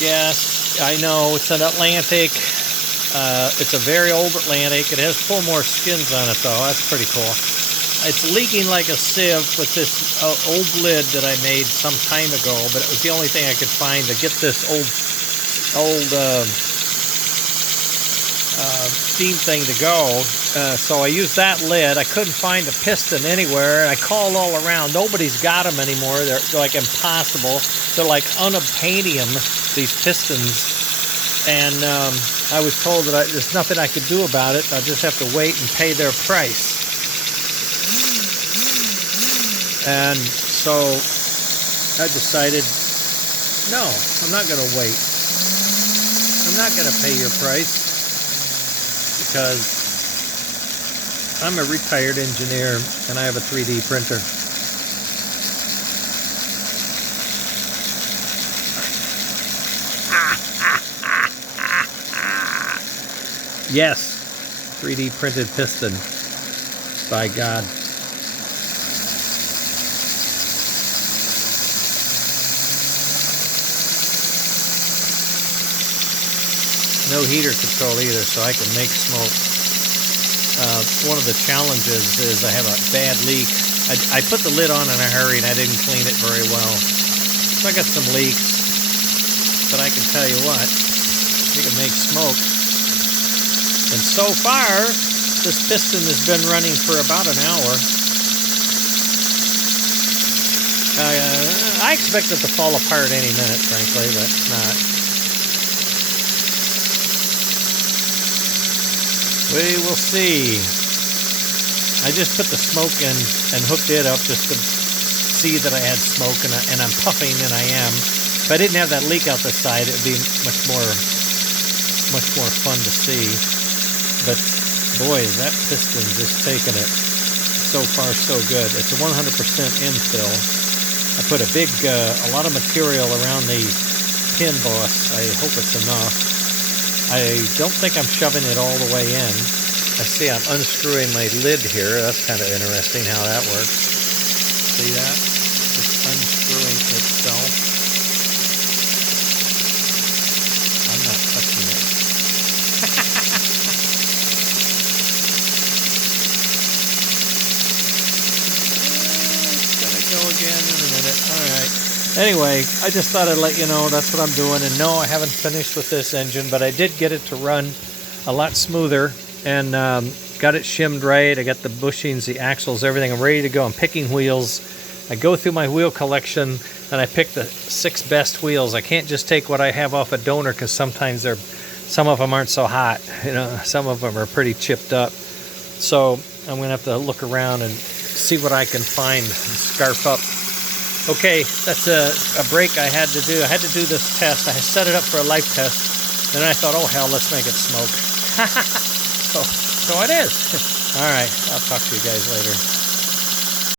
Yes, I know, it's an Atlantic. It's a very old Atlantic. It has 4 more skins on it though. That's pretty cool. It's leaking like a sieve with this old lid that I made some time ago, but it was the only thing I could find to get this old steam thing to go. So I used that lid. I couldn't find a piston anywhere, and I called all around. Nobody's got them anymore. They're like impossible. They're like unobtainium, these pistons. And I was told that there's nothing I could do about it. I just have to wait and pay their price. And so I decided, no, I'm not going to wait. I'm not going to pay your price because I'm a retired engineer and I have a 3D printer. Yes, 3D printed piston, by God. No heater control either, so I can make smoke. One of the challenges is I have a bad leak. I put the lid on in a hurry and I didn't clean it very well. So I got some leaks, but I can tell you what, you can make smoke. And so far, this piston has been running for about an hour. I expect it to fall apart any minute, frankly, but it's not. We will see. I just put the smoke in and hooked it up just to see that I had smoke, and I'm puffing, and I am. If I didn't have that leak out the side, it would be much more fun to see. But boy, that piston just taking it so far so good. It's a 100% infill. I put a lot of material around the pin boss. I hope it's enough. I don't think I'm shoving it all the way in. I see I'm unscrewing my lid here. That's kind of interesting how that works. See that? Just unscrewing itself. I'm not touching it. It's gonna go again in a minute. All right. Anyway, I just thought I'd let you know that's what I'm doing. And no, I haven't finished with this engine, but I did get it to run a lot smoother and got it shimmed right. I got the bushings, the axles, everything. I'm ready to go. I'm picking wheels. I go through my wheel collection and I pick the 6 best wheels. I can't just take what I have off a donor because sometimes some of them aren't so hot. You know, some of them are pretty chipped up. So I'm going to have to look around and see what I can find and scarf up. Okay, that's a break I had to do. I had to do this test. I set it up for a life test. Then I thought, oh hell, let's make it smoke. So it is. All right, I'll talk to you guys later.